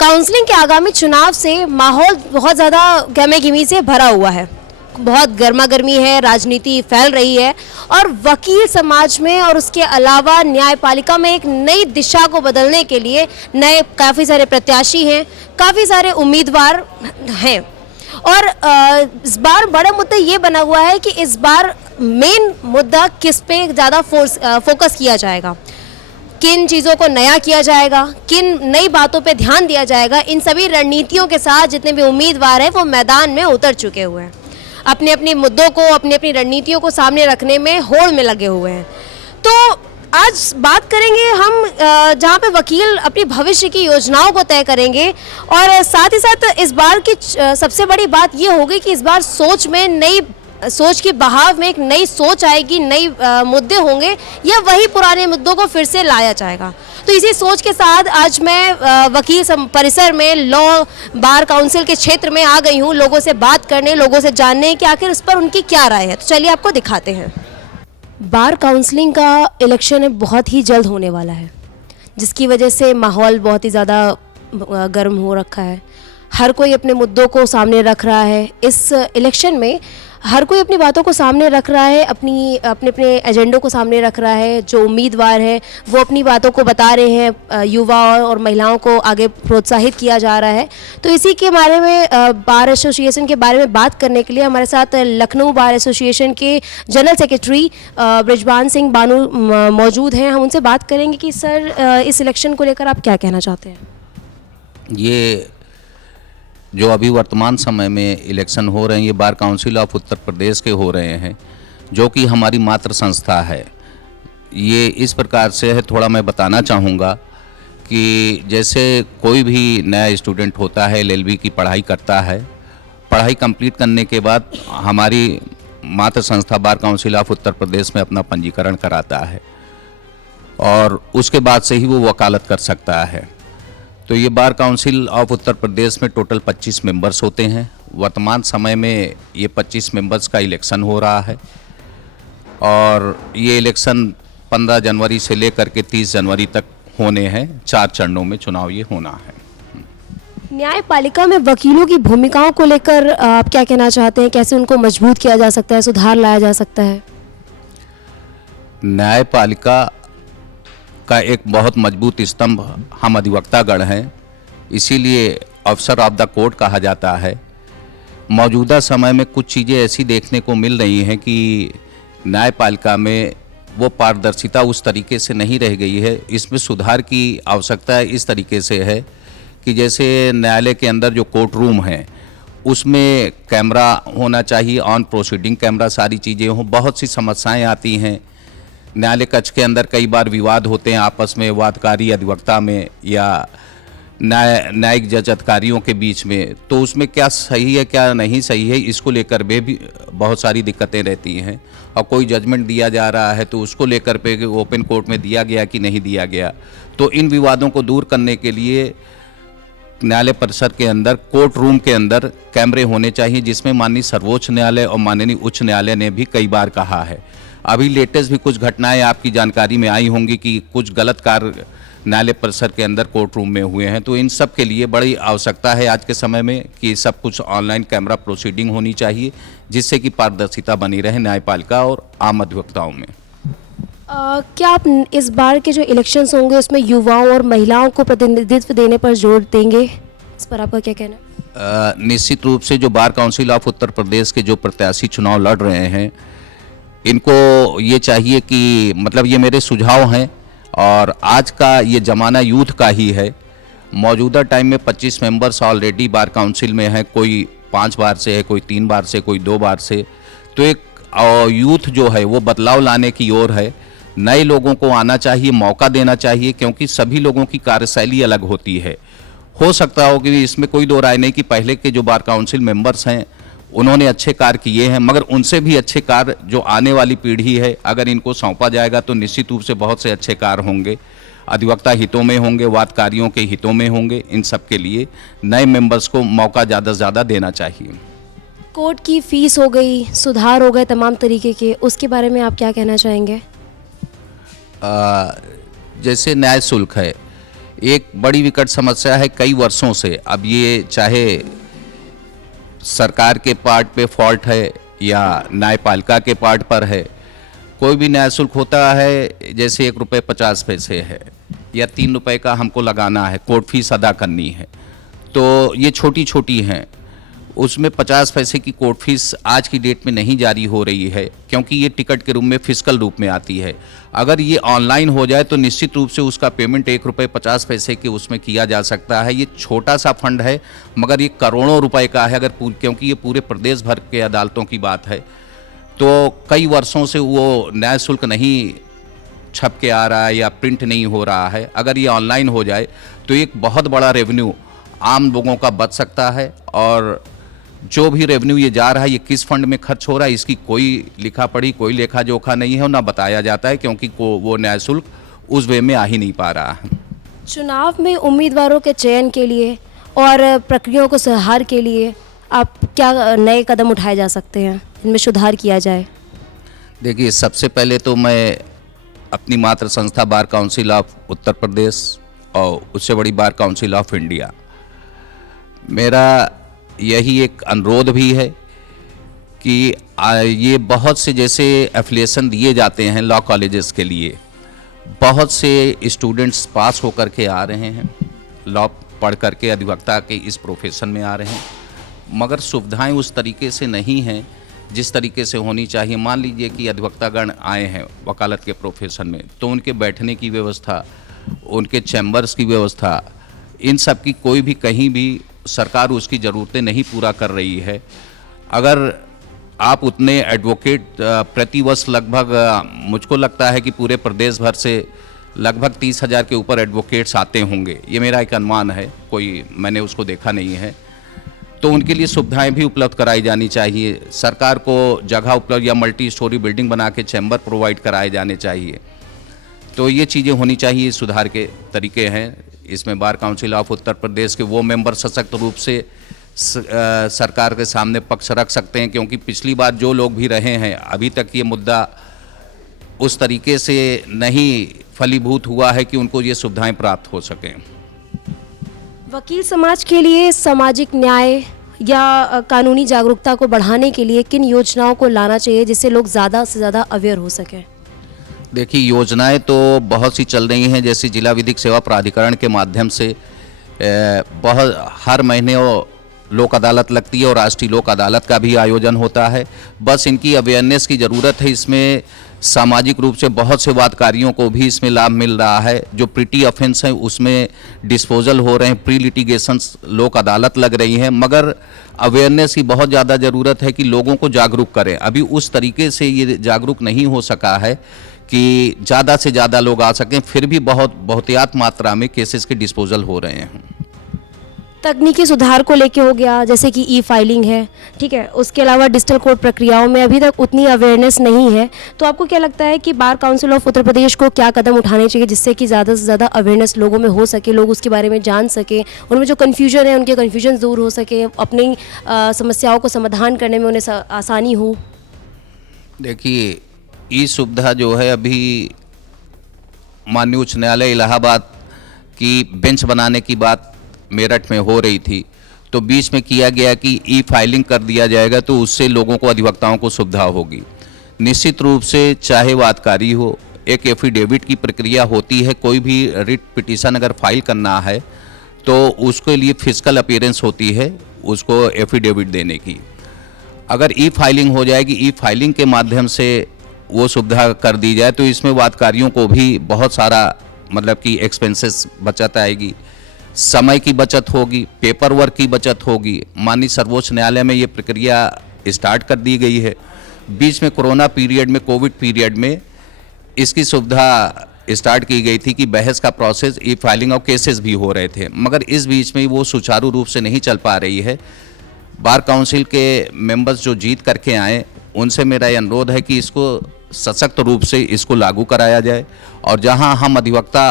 Counselling के आगामी चुनाव से माहौल बहुत ज़्यादा गहमे-गहमी से भरा हुआ है। बहुत गर्मा गर्मी है, राजनीति फैल रही है और वकील समाज में और उसके अलावा न्यायपालिका में एक नई दिशा को बदलने के लिए नए काफ़ी सारे प्रत्याशी हैं, काफ़ी सारे उम्मीदवार हैं। और इस बार बड़ा मुद्दा ये बना हुआ है कि इस बार मेन मुद्दा किस पे ज़्यादा फोकस किया जाएगा, किन चीज़ों को नया किया जाएगा, किन नई बातों पे ध्यान दिया जाएगा। इन सभी रणनीतियों के साथ जितने भी उम्मीदवार हैं वो मैदान में उतर चुके हुए हैं, अपने अपने मुद्दों को, अपनी अपनी रणनीतियों को सामने रखने में होड़ में लगे हुए हैं। तो आज बात करेंगे हम जहाँ पे वकील अपनी भविष्य की योजनाओं को तय करेंगे और साथ ही साथ इस बार की सबसे बड़ी बात ये होगी कि इस बार सोच की बहाव में एक नई सोच आएगी, नई मुद्दे होंगे या वही पुराने मुद्दों को फिर से लाया जाएगा। तो इसी सोच के साथ आज मैं वकील परिसर में लॉ बार काउंसिल के क्षेत्र में आ गई हूँ, लोगों से बात करने, लोगों से जानने कि आखिर इस पर उनकी क्या राय है। तो चलिए आपको दिखाते हैं। बार काउंसलिंग का इलेक्शन बहुत ही जल्द होने वाला है, जिसकी वजह से माहौल बहुत ही ज़्यादा गर्म हो रखा है। हर कोई अपने मुद्दों को सामने रख रहा है। इस इलेक्शन में हर कोई अपनी बातों को सामने रख रहा है, अपने अपने एजेंडों को सामने रख रहा है। जो उम्मीदवार हैं वो अपनी बातों को बता रहे हैं, युवा और महिलाओं को आगे प्रोत्साहित किया जा रहा है। तो इसी के बारे में बार एसोसिएशन के बारे में बात करने के लिए हमारे साथ लखनऊ बार एसोसिएशन के जनरल सेक्रेटरी ब्रिजबान सिंह बानू मौजूद हैं। हम उनसे बात करेंगे कि सर इस इलेक्शन को लेकर आप क्या कहना चाहते हैं। ये जो अभी वर्तमान समय में इलेक्शन हो रहे हैं, ये bar council of Uttar Pradesh के हो रहे हैं, जो कि हमारी मातृ संस्था है। ये इस प्रकार से है, थोड़ा मैं बताना चाहूँगा कि जैसे कोई भी नया स्टूडेंट होता है, एलएलबी की पढ़ाई करता है, पढ़ाई कंप्लीट करने के बाद हमारी मातृ संस्था bar council of Uttar Pradesh में अपना पंजीकरण कराता है और उसके बाद से ही वो वकालत कर सकता है। तो ये bar council of Uttar Pradesh में टोटल 25 मेंबर्स होते हैं। वर्तमान समय में ये 25 मेंबर्स का इलेक्शन हो रहा है और ये इलेक्शन 15 जनवरी से लेकर के 30 जनवरी तक होने हैं। 4 चरणों में चुनाव ये होना है। न्यायपालिका में वकीलों की भूमिकाओं को लेकर आप क्या कहना चाहते हैं, कैसे उनको मजबूत किया जा सकता है, सुधार लाया जा सकता है। न्यायपालिका का एक बहुत मजबूत स्तंभ हम अधिवक्तागण हैं, इसीलिए ऑफिसर ऑफ द कोर्ट कहा जाता है। मौजूदा समय में कुछ चीज़ें ऐसी देखने को मिल रही हैं कि न्यायपालिका में वो पारदर्शिता उस तरीके से नहीं रह गई है। इसमें सुधार की आवश्यकता इस तरीके से है कि जैसे न्यायालय के अंदर जो कोर्ट रूम है उसमें कैमरा होना चाहिए, ऑन प्रोसीडिंग कैमरा, सारी चीज़ें हों। बहुत सी समस्याएं आती हैं न्यायालय कक्ष के अंदर, कई बार विवाद होते हैं आपस में, वादकारी अधिवक्ता में या न्यायिक जज अधिकारियों के बीच में। तो उसमें क्या सही है क्या नहीं सही है, इसको लेकर भी बहुत सारी दिक्कतें रहती हैं। और कोई जजमेंट दिया जा रहा है तो उसको लेकर पे ओपन कोर्ट में दिया गया कि नहीं दिया गया। तो इन विवादों को दूर करने के लिए न्यायालय परिसर के अंदर, कोर्ट रूम के अंदर कैमरे होने चाहिए, जिसमें माननीय सर्वोच्च न्यायालय और माननीय उच्च न्यायालय ने भी कई बार कहा है। अभी लेटेस्ट भी कुछ घटनाएं आपकी जानकारी में आई होंगी कि कुछ गलत कार्य न्यायालय परिसर के अंदर कोर्ट रूम में हुए हैं। तो इन सब के लिए बड़ी आवश्यकता है आज के समय में कि सब कुछ ऑनलाइन कैमरा प्रोसीडिंग होनी चाहिए, जिससे कि पारदर्शिता बनी रहे न्यायपालिका और आम अधिवक्ताओं में। क्या आप इस बार के जो इलेक्शंस होंगे उसमें युवाओं और महिलाओं को प्रतिनिधित्व देने पर जोर देंगे, इस पर आपका क्या कहना है। निश्चित रूप से जो bar council of Uttar Pradesh के जो प्रत्याशी चुनाव लड़ रहे हैं, इनको ये चाहिए कि मतलब ये मेरे सुझाव हैं और आज का ये ज़माना यूथ का ही है। मौजूदा टाइम में 25 मेंबर्स ऑलरेडी बार काउंसिल में हैं, कोई 5 बार से है, कोई 3 बार से, कोई 2 बार से। तो एक यूथ जो है वो बदलाव लाने की ओर है। नए लोगों को आना चाहिए, मौका देना चाहिए, क्योंकि सभी लोगों की कार्यशैली अलग होती है। हो सकता हो कि इसमें कोई दो राय नहीं कि पहले के जो बार काउंसिल मेंबर्स हैं उन्होंने अच्छे कार्य किए हैं, मगर उनसे भी अच्छे कार्य जो आने वाली पीढ़ी है अगर इनको सौंपा जाएगा तो निश्चित रूप से बहुत से अच्छे कार्य होंगे, अधिवक्ता हितों में होंगे, वादकारियों के हितों में होंगे। इन सब के लिए नए मेंबर्स को मौका ज़्यादा से ज़्यादा देना चाहिए। कोर्ट की फीस हो गई, सुधार हो गए तमाम तरीके के, उसके बारे में आप क्या कहना चाहेंगे। जैसे न्याय शुल्क है, एक बड़ी विकट समस्या है कई वर्षों से। अब ये चाहे सरकार के पार्ट पे फॉल्ट है या न्यायपालिका के पार्ट पर है, कोई भी न्याय शुल्क होता है, जैसे 1 रुपये 50 पैसे है या 3 रुपये का हमको लगाना है, कोर्ट फीस अदा करनी है, तो ये छोटी छोटी हैं, उसमें 50 पैसे की कोर्ट फीस आज की डेट में नहीं जारी हो रही है, क्योंकि ये टिकट के रूप में फिजिकल रूप में आती है। अगर ये ऑनलाइन हो जाए तो निश्चित रूप से उसका पेमेंट 1 रुपये 50 पैसे के उसमें किया जा सकता है। ये छोटा सा फंड है, मगर ये करोड़ों रुपए का है। अगर क्योंकि ये पूरे प्रदेश भर के अदालतों की बात है, तो कई वर्षों से वो न्याय शुल्क नहीं छप के आ रहा है या प्रिंट नहीं हो रहा है। अगर ये ऑनलाइन हो जाए तो एक बहुत बड़ा रेवेन्यू आम लोगों का बच सकता है, और जो भी रेवेन्यू ये जा रहा है, ये किस फंड में खर्च हो रहा है, इसकी कोई लिखा पढ़ी, कोई लेखा जोखा नहीं है और ना बताया जाता है, क्योंकि वो न्याय शुल्क उस वे में आ ही नहीं पा रहा है। चुनाव में उम्मीदवारों के चयन के लिए और प्रक्रियाओं को सुधार के लिए आप क्या नए कदम उठाए जा सकते हैं, इनमें सुधार किया जाए? देखिए, सबसे पहले तो मैं अपनी मातृ संस्था bar council of Uttar Pradesh और उससे बड़ी बार काउंसिल ऑफ इंडिया, मेरा यही एक अनुरोध भी है कि ये बहुत से जैसे एफिलिएशन दिए जाते हैं लॉ कॉलेजेस के लिए, बहुत से स्टूडेंट्स पास होकर के आ रहे हैं, लॉ पढ़ करके अधिवक्ता के इस प्रोफेशन में आ रहे हैं, मगर सुविधाएं उस तरीके से नहीं हैं जिस तरीके से होनी चाहिए। मान लीजिए कि अधिवक्तागण आए हैं वकालत के प्रोफेशन में, तो उनके बैठने की व्यवस्था, उनके चैम्बर्स की व्यवस्था, इन सब की कोई भी कहीं भी सरकार उसकी ज़रूरतें नहीं पूरा कर रही है। अगर आप उतने एडवोकेट प्रतिवर्ष लगभग, मुझको लगता है कि पूरे प्रदेश भर से लगभग 30,000 के ऊपर एडवोकेट्स आते होंगे, ये मेरा एक अनुमान है, कोई मैंने उसको देखा नहीं है, तो उनके लिए सुविधाएं भी उपलब्ध कराई जानी चाहिए। सरकार को जगह उपलब्ध या मल्टी स्टोरी बिल्डिंग बना के चैम्बर प्रोवाइड कराए जाने चाहिए। तो ये चीज़ें होनी चाहिए, सुधार के तरीके हैं। इसमें bar council of Uttar Pradesh के वो मेंबर सशक्त रूप से सरकार के सामने पक्ष रख सकते हैं, क्योंकि पिछली बार जो लोग भी रहे हैं, अभी तक ये मुद्दा उस तरीके से नहीं फलीभूत हुआ है कि उनको ये सुविधाएं प्राप्त हो सकें। वकील समाज के लिए सामाजिक न्याय या कानूनी जागरूकता को बढ़ाने के लिए किन योजनाओं को लाना चाहिए जिससे लोग ज़्यादा से ज़्यादा अवेयर हो सकें? देखिए, योजनाएं तो बहुत सी चल रही हैं, जैसे जिला विधिक सेवा प्राधिकरण के माध्यम से बहुत हर महीने लोक अदालत लगती है और राष्ट्रीय लोक अदालत का भी आयोजन होता है। बस इनकी अवेयरनेस की ज़रूरत है। इसमें सामाजिक रूप से बहुत से वादकारियों को भी इसमें लाभ मिल रहा है। जो प्रीटी ऑफेंस हैं उसमें डिस्पोजल हो रहे हैं, प्री लिटिगेशंस लोक अदालत लग रही हैं, मगर अवेयरनेस की बहुत ज़्यादा ज़रूरत है कि लोगों को जागरूक करें। अभी उस तरीके से ये जागरूक नहीं हो सका है कि ज़्यादा से ज़्यादा लोग आ सकें, फिर भी बहुतायत मात्रा में केसेस के डिस्पोजल हो रहे हैं। तकनीकी सुधार को लेके हो गया, जैसे कि ई फाइलिंग है, ठीक है, उसके अलावा डिजिटल कोर्ट प्रक्रियाओं में अभी तक उतनी अवेयरनेस नहीं है, तो आपको क्या लगता है कि bar council of Uttar Pradesh को क्या कदम उठाने चाहिए जिससे कि ज़्यादा से ज़्यादा अवेयरनेस लोगों में हो सके, लोग उसके बारे में जान सकें, उनमें जो कन्फ्यूजन है उनके कन्फ्यूजन दूर हो सके, अपनी समस्याओं को समाधान करने में उन्हें आसानी हो? देखिए, ई सुविधा जो है, अभी माननीय उच्च न्यायालय इलाहाबाद की बेंच बनाने की बात मेरठ में हो रही थी, तो बीच में किया गया कि ई फाइलिंग कर दिया जाएगा, तो उससे लोगों को, अधिवक्ताओं को सुविधा होगी। निश्चित रूप से चाहे वादकारी हो, एक एफिडेविट की प्रक्रिया होती है, कोई भी रिट पिटीशन अगर फाइल करना है तो उसके लिए फिजिकल अपीयरेंस होती है, उसको एफिडेविट देने की। अगर ई फाइलिंग हो जाएगी, ई फाइलिंग के माध्यम से वो सुविधा कर दी जाए, तो इसमें वादकारियों को भी बहुत सारा मतलब कि एक्सपेंसेस बचत आएगी, समय की बचत होगी, पेपर वर्क की बचत होगी। माननीय सर्वोच्च न्यायालय में ये प्रक्रिया स्टार्ट कर दी गई है। बीच में कोरोना पीरियड में, कोविड पीरियड में इसकी सुविधा स्टार्ट की गई थी कि बहस का प्रोसेस, ई फाइलिंग और केसेस भी हो रहे थे, मगर इस बीच में वो सुचारू रूप से नहीं चल पा रही है। बार काउंसिल के मेंबर्स जो जीत करके आए, उनसे मेरा ये अनुरोध है कि इसको सशक्त रूप से इसको लागू कराया जाए, और जहां हम अधिवक्ता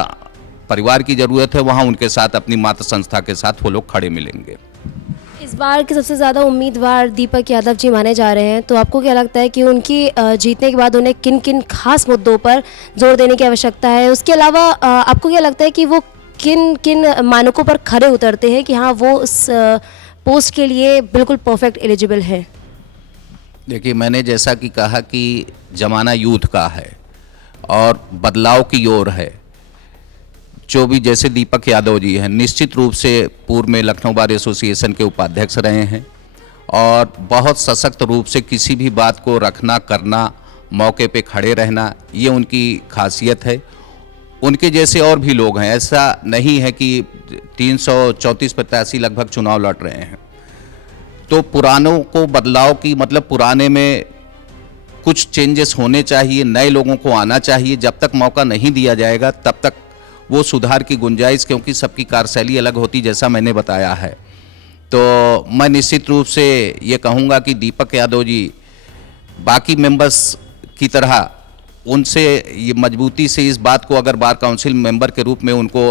परिवार की ज़रूरत है, वहां उनके साथ, अपनी मातृ संस्था के साथ वो लोग खड़े मिलेंगे। इस बार के सबसे ज़्यादा उम्मीदवार दीपक यादव जी माने जा रहे हैं, तो आपको क्या लगता है कि उनकी जीतने के बाद उन्हें किन किन खास मुद्दों पर जोर देने की आवश्यकता है? उसके अलावा आपको क्या लगता है कि वो किन किन मानकों पर खरे उतरते हैं कि हाँ वो उस पोस्ट के लिए बिल्कुल परफेक्ट एलिजिबल है? देखिए, मैंने जैसा कि कहा कि जमाना यूथ का है और बदलाव की ओर है। जो भी जैसे दीपक यादव जी हैं, निश्चित रूप से पूर्व में लखनऊ बार एसोसिएशन के उपाध्यक्ष रहे हैं और बहुत सशक्त रूप से किसी भी बात को रखना करना, मौके पे खड़े रहना, ये उनकी खासियत है। उनके जैसे और भी लोग हैं, ऐसा नहीं है कि 334-85 लगभग चुनाव लड़ रहे हैं। तो पुरानों को बदलाव की मतलब पुराने में कुछ चेंजेस होने चाहिए, नए लोगों को आना चाहिए। जब तक मौका नहीं दिया जाएगा तब तक वो सुधार की गुंजाइश, क्योंकि सबकी कार्यशैली अलग होती, जैसा मैंने बताया है। तो मैं निश्चित रूप से ये कहूँगा कि दीपक यादव जी बाकी मेंबर्स की तरह उनसे ये मजबूती से इस बात को, अगर बार काउंसिल मेंबर के रूप में उनको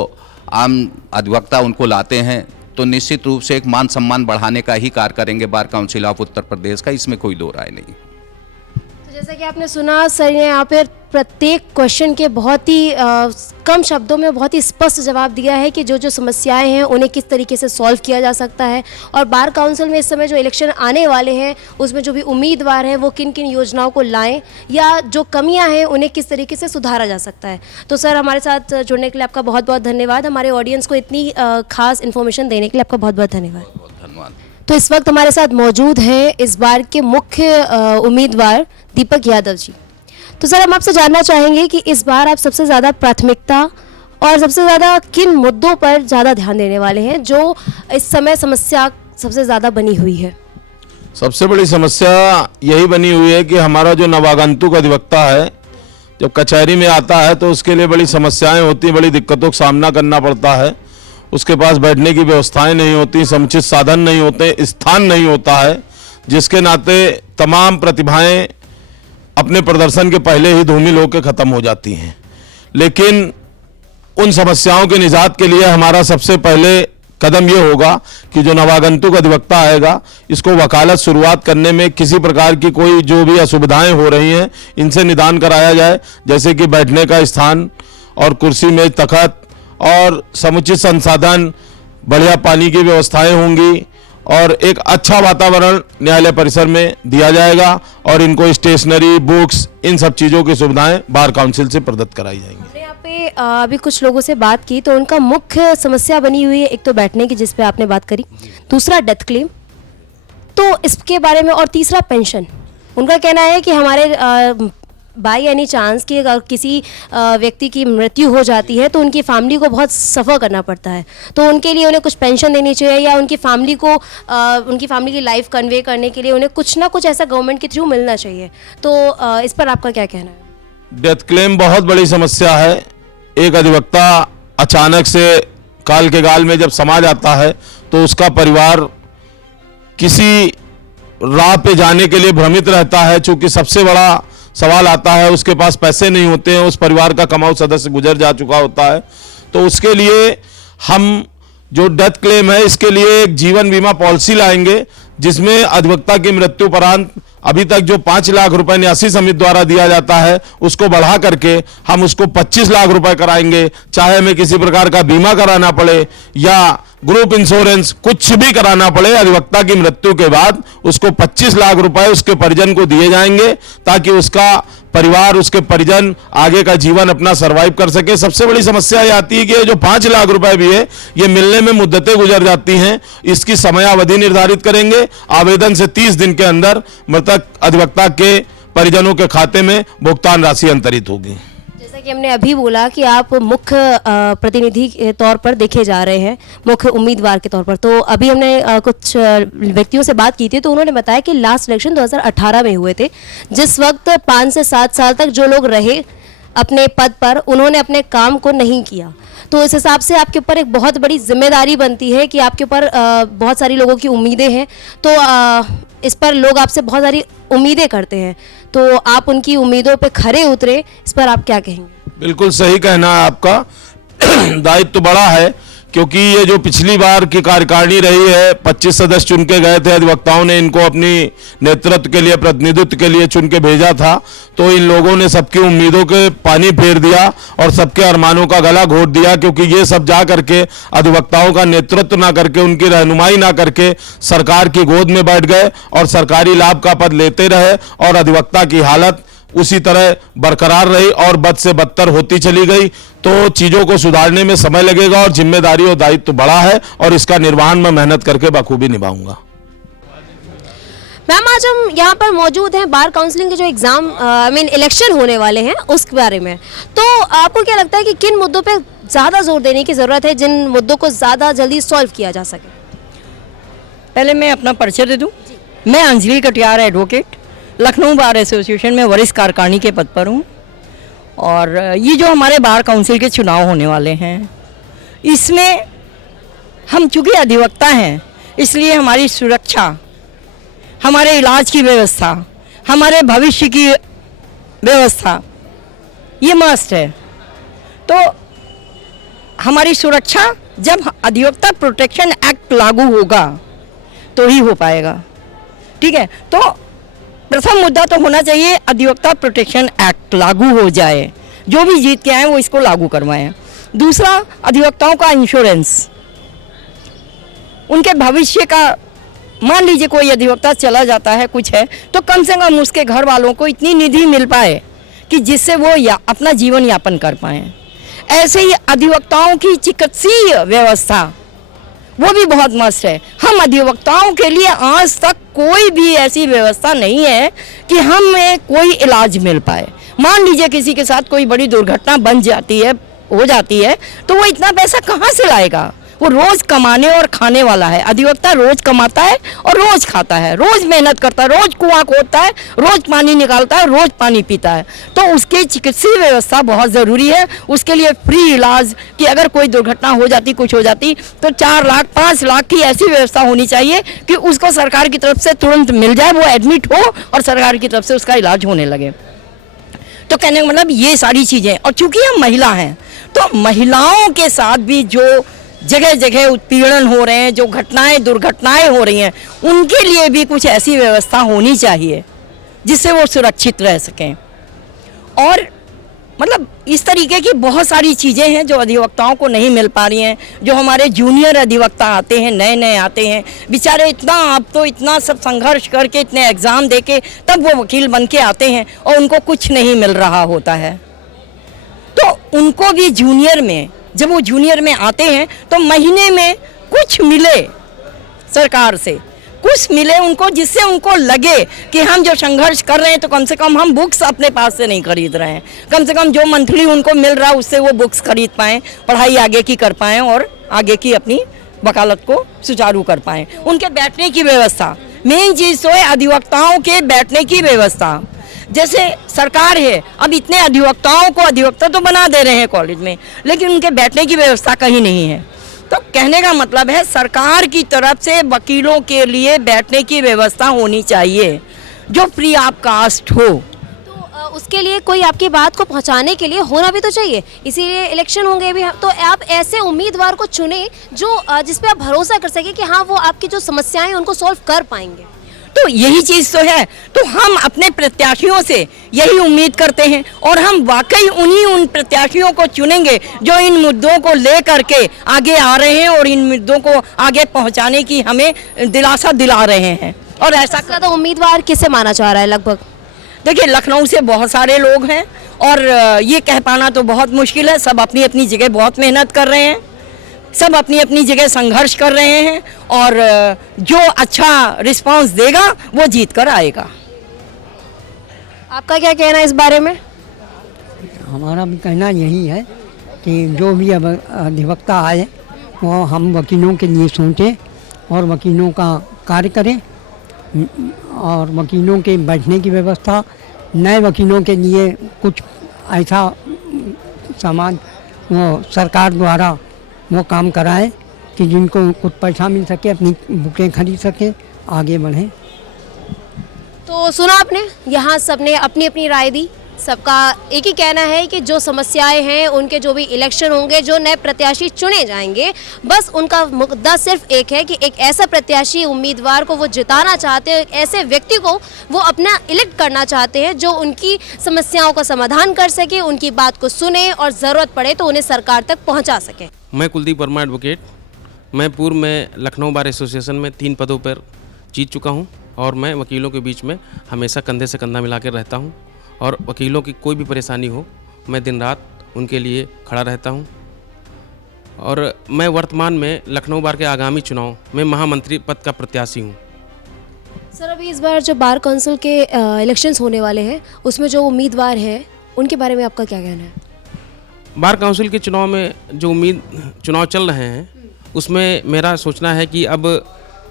आम अधिवक्ता उनको लाते हैं तो निश्चित रूप से एक मान सम्मान बढ़ाने का ही कार्य करेंगे bar council of Uttar Pradesh का, इसमें कोई दो राय नहीं। तो जैसा कि आपने सुना, सर ने यहाँ पर प्रत्येक क्वेश्चन के बहुत ही कम शब्दों में बहुत ही स्पष्ट जवाब दिया है कि जो जो समस्याएं हैं उन्हें किस तरीके से सॉल्व किया जा सकता है और बार काउंसिल में इस समय जो इलेक्शन आने वाले हैं उसमें जो भी उम्मीदवार हैं वो किन किन योजनाओं को लाएं या जो कमियां हैं उन्हें किस तरीके से सुधारा जा सकता है। तो सर, हमारे साथ जुड़ने के लिए आपका बहुत बहुत धन्यवाद। हमारे ऑडियंस को इतनी खास इन्फॉर्मेशन देने के लिए आपका बहुत बहुत धन्यवाद। धन्यवाद। तो इस वक्त हमारे साथ मौजूद हैं इस बार के मुख्य उम्मीदवार दीपक यादव जी। तो सर, हम आपसे जानना चाहेंगे कि इस बार आप सबसे ज़्यादा प्राथमिकता और सबसे ज़्यादा किन मुद्दों पर ज़्यादा ध्यान देने वाले हैं जो इस समय समस्या सबसे ज़्यादा बनी हुई है? सबसे बड़ी समस्या यही बनी हुई है कि हमारा जो नवागंतुक अधिवक्ता है जब कचहरी में आता है तो उसके लिए बड़ी समस्याएं होती हैं, बड़ी दिक्कतों का सामना करना पड़ता है। उसके पास बैठने की व्यवस्थाएं नहीं होती, समुचित साधन नहीं होते, स्थान नहीं होता है, जिसके नाते तमाम प्रतिभाएं अपने प्रदर्शन के पहले ही धूमिल होकर खत्म हो जाती हैं। लेकिन उन समस्याओं के निजात के लिए हमारा सबसे पहले कदम ये होगा कि जो नवागंतुक अधिवक्ता आएगा इसको वकालत शुरुआत करने में किसी प्रकार की कोई जो भी असुविधाएं हो रही हैं इनसे निदान कराया जाए, जैसे कि बैठने का स्थान और कुर्सी मेज तखत और समुचित संसाधन, बढ़िया पानी की व्यवस्थाएं होंगी और एक अच्छा वातावरण न्यायालय परिसर में दिया जाएगा और इनको स्टेशनरी, बुक्स, इन सब चीज़ों की सुविधाएं बार काउंसिल से प्रदत्त कराई जाएंगी। हमने यहाँ पे अभी कुछ लोगों से बात की तो उनका मुख्य समस्या बनी हुई है, एक तो बैठने की जिस पे आपने बात करी, दूसरा डेथ क्लेम, तो इसके बारे में, और तीसरा पेंशन। उनका कहना है कि हमारे बाई एनी चांस कि अगर किसी व्यक्ति की मृत्यु हो जाती है तो उनकी फैमिली को बहुत सफ़र करना पड़ता है, तो उनके लिए उन्हें कुछ पेंशन देनी चाहिए या उनकी फैमिली को उनकी फैमिली की लाइफ कन्वे करने के लिए उन्हें कुछ ना कुछ ऐसा गवर्नमेंट के थ्रू मिलना चाहिए। तो इस पर आपका क्या कहना है? डेथ क्लेम बहुत बड़ी समस्या है। एक अधिवक्ता अचानक से काल के गाल में जब समा जाता है तो उसका परिवार किसी राह पे जाने के लिए भ्रमित रहता है। चूँकि सबसे बड़ा सवाल आता है उसके पास पैसे नहीं होते हैं, उस परिवार का कमाऊ सदस्य गुजर जा चुका होता है, तो उसके लिए हम जो डेथ क्लेम है इसके लिए एक जीवन बीमा पॉलिसी लाएंगे जिसमें अधिवक्ता की मृत्यु उपरांत अभी तक जो 5 लाख रुपए न्यासी समिति द्वारा दिया जाता है उसको बढ़ा करके हम उसको 25 लाख रुपए कराएंगे। चाहे हमें किसी प्रकार का बीमा कराना पड़े या ग्रुप इंश्योरेंस कुछ भी कराना पड़े, अधिवक्ता की मृत्यु के बाद उसको 25 लाख रुपए उसके परिजन को दिए जाएंगे ताकि उसका परिवार, उसके परिजन आगे का जीवन अपना सरवाइव कर सके। सबसे बड़ी समस्या ये आती है कि जो 5 लाख रुपए भी है ये मिलने में मुद्दतें गुजर जाती हैं। इसकी समयावधि निर्धारित करेंगे। आवेदन से 30 दिन के अंदर मृतक अधिवक्ता के परिजनों के खाते में भुगतान राशि अंतरित होगी। जैसा कि हमने अभी बोला कि आप मुख्य प्रतिनिधि के तौर पर देखे जा रहे हैं, मुख्य उम्मीदवार के तौर पर, तो अभी हमने कुछ व्यक्तियों से बात की थी तो उन्होंने बताया कि लास्ट इलेक्शन 2018 में हुए थे, जिस वक्त 5 से 7 साल तक जो लोग रहे अपने पद पर उन्होंने अपने काम को नहीं किया। तो इस हिसाब से आपके ऊपर एक बहुत बड़ी जिम्मेदारी बनती है कि आपके ऊपर बहुत सारी लोगों की उम्मीदें हैं, तो इस पर लोग आपसे बहुत सारी उम्मीदें करते हैं, तो आप उनकी उम्मीदों पे खरे उतरे, इस पर आप क्या कहेंगे? बिल्कुल सही कहना है आपका। दायित्व तो बड़ा है क्योंकि ये जो पिछली बार की कार्यकारिणी रही है, 25 सदस्य चुन के गए थे, अधिवक्ताओं ने इनको अपनी नेतृत्व के लिए, प्रतिनिधित्व के लिए चुन के भेजा था, तो इन लोगों ने सबकी उम्मीदों के पानी फेर दिया और सबके अरमानों का गला घोट दिया, क्योंकि ये सब जा करके अधिवक्ताओं का नेतृत्व ना करके, उनकी रहनुमाई ना करके सरकार की गोद में बैठ गए और सरकारी लाभ का पद लेते रहे और अधिवक्ता की हालत उसी तरह बरकरार रही और बद से बदतर होती चली गई। तो चीजों को सुधारने में समय लगेगा और जिम्मेदारी और दायित्व बड़ा है और इसका निर्वहन मैं मेहनत करके बखूबी निभाऊंगा। मैम, आज हम यहाँ पर मौजूद हैं बार काउंसलिंग के जो एग्जाम इलेक्शन होने वाले हैं उसके बारे में। तो आपको क्या लगता है कि किन मुद्दों पे ज़्यादा जोर देने की ज़रूरत है, जिन मुद्दों को ज़्यादा जल्दी सॉल्व किया जा सके? पहले मैं अपना परिचय दे दूं। मैं Anjali Katiyar advocate, Lucknow bar association में वरिष्ठ कार्यकारिणी के पद पर हूँ। और ये जो हमारे बार काउंसिल के चुनाव होने वाले हैं, इसमें हम चूँकि अधिवक्ता हैं, इसलिए हमारी सुरक्षा, हमारे इलाज की व्यवस्था, हमारे भविष्य की व्यवस्था, ये मस्ट है। तो हमारी सुरक्षा जब अधिवक्ता प्रोटेक्शन एक्ट लागू होगा तो ही हो पाएगा। ठीक है, तो प्रथम मुद्दा तो होना चाहिए अधिवक्ता प्रोटेक्शन एक्ट लागू हो जाए, जो भी जीत के आए वो इसको लागू करवाएं। दूसरा, अधिवक्ताओं का इंश्योरेंस, उनके भविष्य का, मान लीजिए कोई अधिवक्ता चला जाता है, कुछ है, तो कम से कम उसके घर वालों को इतनी निधि मिल पाए कि जिससे वो अपना जीवन यापन कर पाएँ। ऐसे ही अधिवक्ताओं की चिकित्सीय व्यवस्था, वो भी बहुत मस्त है। हम अधिवक्ताओं के लिए आज तक कोई भी ऐसी व्यवस्था नहीं है कि हमें कोई इलाज मिल पाए। मान लीजिए किसी के साथ कोई बड़ी दुर्घटना हो जाती है, तो वो इतना पैसा कहाँ से लाएगा? वो रोज कमाने और खाने वाला है। अधिवक्ता रोज कमाता है और रोज खाता है, रोज मेहनत करता है, रोज कुआं खोदता है, रोज पानी निकालता है, रोज पानी पीता है। तो उसकी चिकित्सीय व्यवस्था बहुत ज़रूरी है। उसके लिए फ्री इलाज, कि अगर कोई दुर्घटना हो जाती, कुछ हो जाती, तो 4 लाख 5 लाख की ऐसी व्यवस्था होनी चाहिए कि उसको सरकार की तरफ से तुरंत मिल जाए, वो एडमिट हो और सरकार की तरफ से उसका इलाज होने लगे। तो कहने का मतलब ये सारी चीज़ें। और चूँकि हम महिला हैं, तो महिलाओं के साथ भी जो जगह जगह उत्पीड़न हो रहे हैं, जो घटनाएं दुर्घटनाएं हो रही हैं, उनके लिए भी कुछ ऐसी व्यवस्था होनी चाहिए जिससे वो सुरक्षित रह सकें। और मतलब इस तरीके की बहुत सारी चीज़ें हैं जो अधिवक्ताओं को नहीं मिल पा रही हैं। जो हमारे जूनियर अधिवक्ता आते हैं, नए नए आते हैं, बेचारे इतना सब संघर्ष करके, इतने एग्ज़ाम दे के तब वो वकील बन के आते हैं और उनको कुछ नहीं मिल रहा होता है। तो उनको भी जूनियर में, जब वो जूनियर में आते हैं तो महीने में कुछ मिले सरकार से, कुछ मिले उनको, जिससे उनको लगे कि हम जो संघर्ष कर रहे हैं तो कम से कम हम बुक्स अपने पास से नहीं खरीद रहे हैं, कम से कम जो मंथली उनको मिल रहा है उससे वो बुक्स खरीद पाएँ, पढ़ाई आगे की कर पाएँ और आगे की अपनी वकालत को सुचारू कर पाएँ। उनके बैठने की व्यवस्था, मेन चीज़ तो है अधिवक्ताओं के बैठने की व्यवस्था। जैसे सरकार है, अब इतने अधिवक्ताओं को अधिवक्ता तो बना दे रहे हैं कॉलेज में, लेकिन उनके बैठने की व्यवस्था कहीं नहीं है। तो कहने का मतलब है सरकार की तरफ से वकीलों के लिए बैठने की व्यवस्था होनी चाहिए जो फ्री ऑफ कास्ट हो। तो उसके लिए कोई आपकी बात को पहुंचाने के लिए होना भी तो चाहिए, इसीलिए इलेक्शन होंगे भी। तो आप ऐसे उम्मीदवार को चुने जो जिस पे आप भरोसा कर सके कि हाँ वो आपकी जो समस्याएं उनको सॉल्व कर पाएंगे। तो यही चीज़ तो है। तो हम अपने प्रत्याशियों से यही उम्मीद करते हैं और हम वाकई उन प्रत्याशियों को चुनेंगे जो इन मुद्दों को ले करके आगे आ रहे हैं और इन मुद्दों को आगे पहुंचाने की हमें दिलासा दिला रहे हैं। और ऐसा ज़्यादा उम्मीदवार किसे माना चाह रहा है? लगभग देखिए, लखनऊ से बहुत सारे लोग हैं और ये कह पाना तो बहुत मुश्किल है। सब अपनी अपनी जगह बहुत मेहनत कर रहे हैं, सब अपनी अपनी जगह संघर्ष कर रहे हैं और जो अच्छा रिस्पांस देगा वो जीत कर आएगा। आपका क्या कहना है इस बारे में? हमारा भी कहना यही है कि जो भी अब अधिवक्ता आए वो हम वकीलों के लिए सोचें और वकीलों का कार्य करें और वकीलों के बैठने की व्यवस्था, नए वकीलों के लिए कुछ ऐसा समाज वो सरकार द्वारा वो काम कराए कि जिनको कुछ पैसा मिल सके, अपनी बुकें खरीद सके, आगे बढ़ें। तो सुना आपने, यहाँ सबने अपनी अपनी राय दी सबका एक ही कहना है कि जो समस्याएं हैं, उनके जो भी इलेक्शन होंगे, जो नए प्रत्याशी चुने जाएंगे, बस उनका मुद्दा सिर्फ एक है कि एक ऐसा प्रत्याशी उम्मीदवार को वो जिताना चाहते हैं, एक ऐसे व्यक्ति को वो अपना इलेक्ट करना चाहते हैं जो उनकी समस्याओं का समाधान कर सके, उनकी बात को सुने और ज़रूरत पड़े तो उन्हें सरकार तक पहुँचा सके। मैं कुलदीप वर्मा एडवोकेट, मैं पूर्व में लखनऊ बार एसोसिएशन में 3 पदों पर जीत चुका हूं और मैं वकीलों के बीच में हमेशा कंधे से कंधा मिलाकर रहता हूं और वकीलों की कोई भी परेशानी हो मैं दिन रात उनके लिए खड़ा रहता हूं। और मैं वर्तमान में लखनऊ बार के आगामी चुनाव में महामंत्री पद का प्रत्याशी हूं। सर, अभी इस बार जो बार काउंसिल के इलेक्शंस होने वाले हैं, उसमें जो उम्मीदवार हैं उनके बारे में आपका क्या कहना है? बार काउंसिल के चुनाव में जो चुनाव चल रहे हैं उसमें मेरा सोचना है कि अब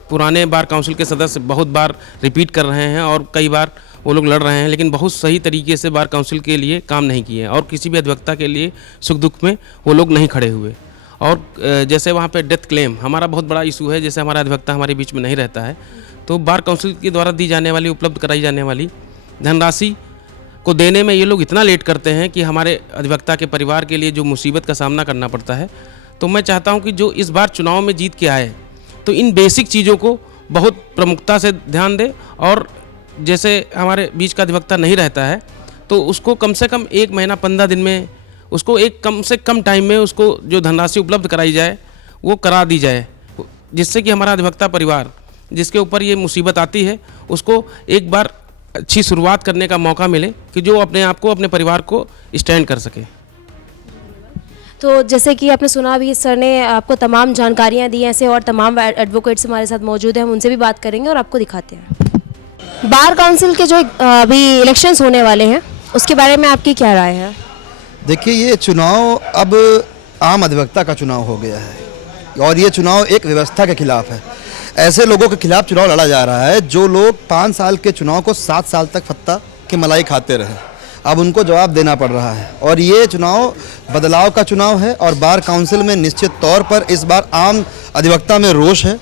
पुराने बार काउंसिल के सदस्य बहुत बार रिपीट कर रहे हैं और कई बार वो लोग लड़ रहे हैं, लेकिन बहुत सही तरीके से बार काउंसिल के लिए काम नहीं किए और किसी भी अधिवक्ता के लिए सुख दुख में वो लोग नहीं खड़े हुए। और जैसे वहाँ पे डेथ क्लेम हमारा बहुत बड़ा इशू है, जैसे हमारा अधिवक्ता हमारे बीच में नहीं रहता है तो बार काउंसिल के द्वारा दी जाने वाली, उपलब्ध कराई जाने वाली धनराशि को देने में ये लोग इतना लेट करते हैं कि हमारे अधिवक्ता के परिवार के लिए जो मुसीबत का सामना करना पड़ता है। तो मैं चाहता हूं कि जो इस बार चुनाव में जीत के आए तो इन बेसिक चीज़ों को बहुत प्रमुखता से ध्यान दे और जैसे हमारे बीच का अधिवक्ता नहीं रहता है तो उसको कम से कम 1 महीना 15 दिन में उसको एक कम से कम टाइम में उसको जो धनराशि उपलब्ध कराई जाए वो करा दी जाए, जिससे कि हमारा अधिवक्ता परिवार जिसके ऊपर ये मुसीबत आती है उसको एक बार अच्छी शुरुआत करने का मौका मिले कि जो अपने आप को, अपने परिवार को स्टैंड कर सके। तो जैसे कि आपने सुना, अभी सर ने आपको तमाम जानकारियां दी हैं, ऐसे और तमाम एडवोकेट्स हमारे साथ मौजूद हैं, हम उनसे भी बात करेंगे और आपको दिखाते हैं। बार काउंसिल के जो अभी इलेक्शंस होने वाले हैं उसके बारे में आपकी क्या राय है? देखिए, ये चुनाव अब आम अधिवक्ता का चुनाव हो गया है और ये चुनाव एक व्यवस्था के खिलाफ है। ऐसे लोगों के खिलाफ चुनाव लड़ा जा रहा है जो लोग 5 साल के चुनाव को 7 साल तक फत्ता की मलाई खाते रहे, अब उनको जवाब देना पड़ रहा है। और ये चुनाव बदलाव का चुनाव है और बार काउंसिल में निश्चित तौर पर इस बार आम अधिवक्ता में रोष है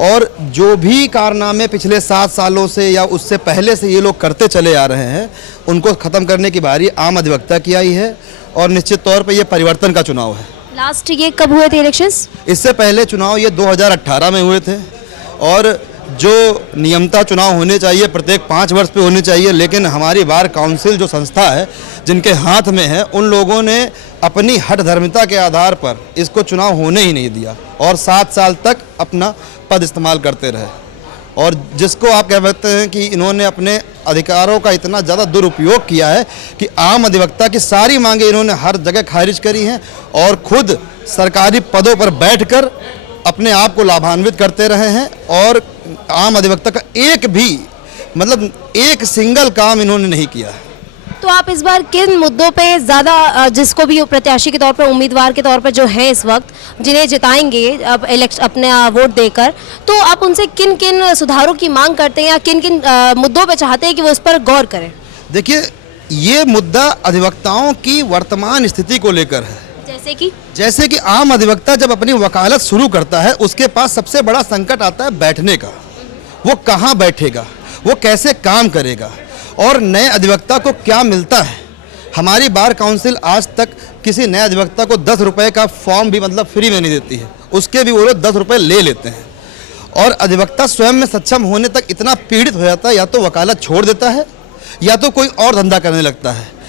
और जो भी कारनामे पिछले 7 सालों से या उससे पहले से ये लोग करते चले आ रहे हैं उनको ख़त्म करने की बारी आम अधिवक्ता की आई है और निश्चित तौर पर ये परिवर्तन का चुनाव है। लास्ट ये कब हुए थे इलेक्शंस? इससे पहले चुनाव ये 2018 में हुए थे और जो नियमता चुनाव होने चाहिए प्रत्येक 5 वर्ष पे होने चाहिए, लेकिन हमारी बार काउंसिल जो संस्था है जिनके हाथ में है उन लोगों ने अपनी हठधर्मिता के आधार पर इसको चुनाव होने ही नहीं दिया और 7 साल तक अपना पद इस्तेमाल करते रहे। और जिसको आप कह सकते हैं कि इन्होंने अपने अधिकारों का इतना ज़्यादा दुरुपयोग किया है कि आम अधिवक्ता की सारी मांगें इन्होंने हर जगह खारिज करी हैं और खुद सरकारी पदों पर बैठकर अपने आप को लाभान्वित करते रहे हैं और आम अधिवक्ता का एक सिंगल काम इन्होंने नहीं किया है। तो आप इस बार किन मुद्दों पे ज़्यादा, जिसको भी प्रत्याशी के तौर पर, उम्मीदवार के तौर पर जो है इस वक्त जिन्हें जिताएंगे अब अपना वोट देकर, तो आप उनसे किन किन सुधारों की मांग करते हैं या किन किन मुद्दों पे चाहते हैं कि वो इस पर गौर करें? देखिए, ये मुद्दा अधिवक्ताओं की वर्तमान स्थिति को लेकर है। जैसे कि आम अधिवक्ता जब अपनी वकालत शुरू करता है उसके पास सबसे बड़ा संकट आता है बैठने का। वो कहाँ बैठेगा, वो कैसे काम करेगा और नए अधिवक्ता को क्या मिलता है। हमारी बार काउंसिल आज तक किसी नए अधिवक्ता को 10 रुपये का फॉर्म भी फ्री में नहीं देती है, उसके भी वो लोग 10 रुपये ले लेते हैं। और अधिवक्ता स्वयं में सक्षम होने तक इतना पीड़ित हो जाता है, या तो वकालत छोड़ देता है या तो कोई और धंधा करने लगता है।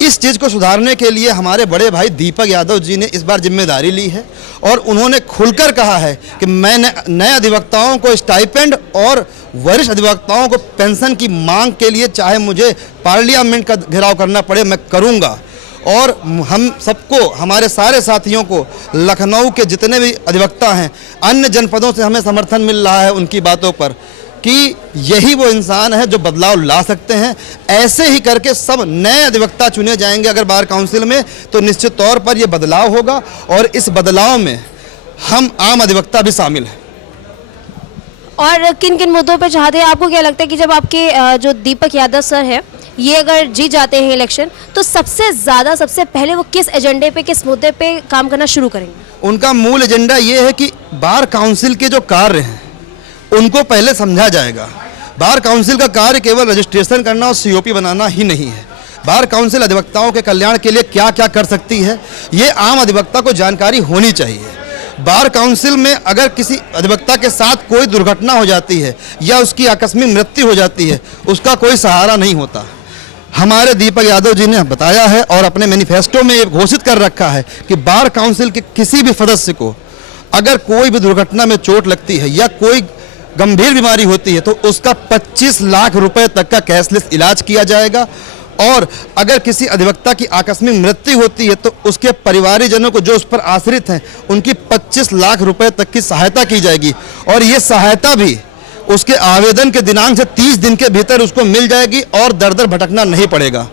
इस चीज़ को सुधारने के लिए हमारे बड़े भाई दीपक यादव जी ने इस बार जिम्मेदारी ली है और उन्होंने खुलकर कहा है कि मैं नए अधिवक्ताओं को स्टाइपेंड और वरिष्ठ अधिवक्ताओं को पेंशन की मांग के लिए चाहे मुझे पार्लियामेंट का घेराव करना पड़े मैं करूंगा। और हम सबको, हमारे सारे साथियों को, लखनऊ के जितने भी अधिवक्ता हैं, अन्य जनपदों से हमें समर्थन मिल रहा है उनकी बातों पर कि यही वो इंसान है जो बदलाव ला सकते हैं। ऐसे ही करके सब नए अधिवक्ता चुने जाएंगे अगर बार काउंसिल में, तो निश्चित तौर पर ये बदलाव होगा और इस बदलाव में हम आम अधिवक्ता भी शामिल हैं। और किन किन मुद्दों पे चाहते हैं? आपको क्या लगता है कि जब आपके जो दीपक यादव सर है ये अगर जीत जाते हैं इलेक्शन तो सबसे पहले वो किस एजेंडे पे, किस मुद्दे पे काम करना शुरू करेंगे? उनका मूल एजेंडा ये है कि बार काउंसिल के जो कार्य हैं उनको पहले समझा जाएगा। बार काउंसिल का कार्य केवल रजिस्ट्रेशन करना और COP बनाना ही नहीं है। बार काउंसिल अधिवक्ताओं के कल्याण के लिए क्या क्या कर सकती है, ये आम अधिवक्ता को जानकारी होनी चाहिए। बार काउंसिल में अगर किसी अधिवक्ता के साथ कोई दुर्घटना हो जाती है या उसकी आकस्मिक मृत्यु हो जाती है, उसका कोई सहारा नहीं होता। हमारे दीपक यादव जी ने बताया है और अपने मैनिफेस्टो में ये घोषित कर रखा है कि बार काउंसिल के किसी भी सदस्य को अगर कोई भी दुर्घटना में चोट लगती है या कोई गंभीर बीमारी होती है तो उसका 25 लाख रुपए तक का कैशलेस इलाज किया जाएगा। और अगर किसी अधिवक्ता की आकस्मिक मृत्यु होती है तो उसके परिवारजनों को जो उस पर आश्रित हैं उनकी 25 लाख रुपए तक की सहायता की जाएगी। और ये सहायता भी उसके आवेदन के दिनांक से 30 दिन के भीतर उसको मिल जाएगी और दर दर भटकना नहीं पड़ेगा।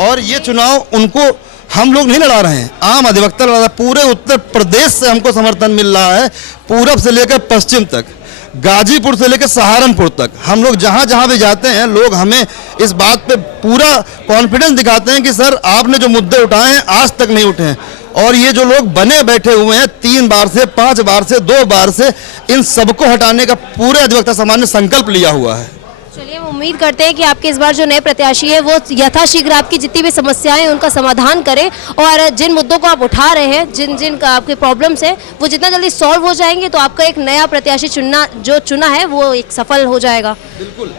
और ये चुनाव उनको हम लोग नहीं लड़ा रहे हैं, आम अधिवक्ता लड़ा रहा है। पूरे उत्तर प्रदेश से हमको समर्थन मिल रहा है, पूरब से लेकर पश्चिम तक, गाजीपुर से लेकर सहारनपुर तक। हम लोग जहाँ जहाँ भी जाते हैं लोग हमें इस बात पे पूरा कॉन्फिडेंस दिखाते हैं कि सर आपने जो मुद्दे उठाए हैं आज तक नहीं उठे हैं। और ये जो लोग बने बैठे हुए हैं 3 बार से, 5 बार से, 2 बार से, इन सबको हटाने का पूरे अधिवक्ता समाज ने संकल्प लिया हुआ है। चलिए, हम उम्मीद करते हैं कि आपके इस बार जो नए प्रत्याशी है वो यथाशीघ्र आपकी जितनी भी समस्याएं हैं उनका समाधान करें और जिन मुद्दों को आप उठा रहे हैं, जिन जिन का आपके प्रॉब्लम्स है वो जितना जल्दी सॉल्व हो जाएंगे तो आपका एक नया प्रत्याशी चुना है वो एक सफल हो जाएगा। बिल्कुल।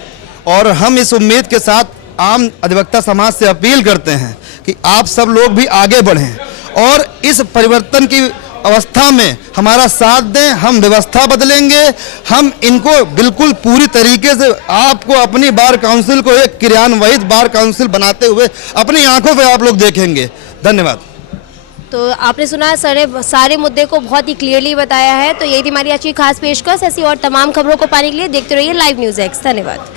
और हम इस उम्मीद के साथ आम अधिवक्ता समाज से अपील करते हैं कि आप सब लोग भी आगे बढ़ें और इस परिवर्तन की अवस्था में हमारा साथ दें। हम व्यवस्था बदलेंगे, हम इनको बिल्कुल पूरी तरीके से आपको अपनी बार काउंसिल को एक क्रियान्वित बार काउंसिल बनाते हुए अपनी आंखों पे आप लोग देखेंगे। धन्यवाद। तो आपने सुना है सर ने सारे मुद्दे को बहुत ही क्लियरली बताया है। तो यही थी हमारी आज की खास पेशकश। ऐसी और तमाम खबरों को पाने के लिए देखते रहिए लाइव न्यूज़ एक्स। धन्यवाद।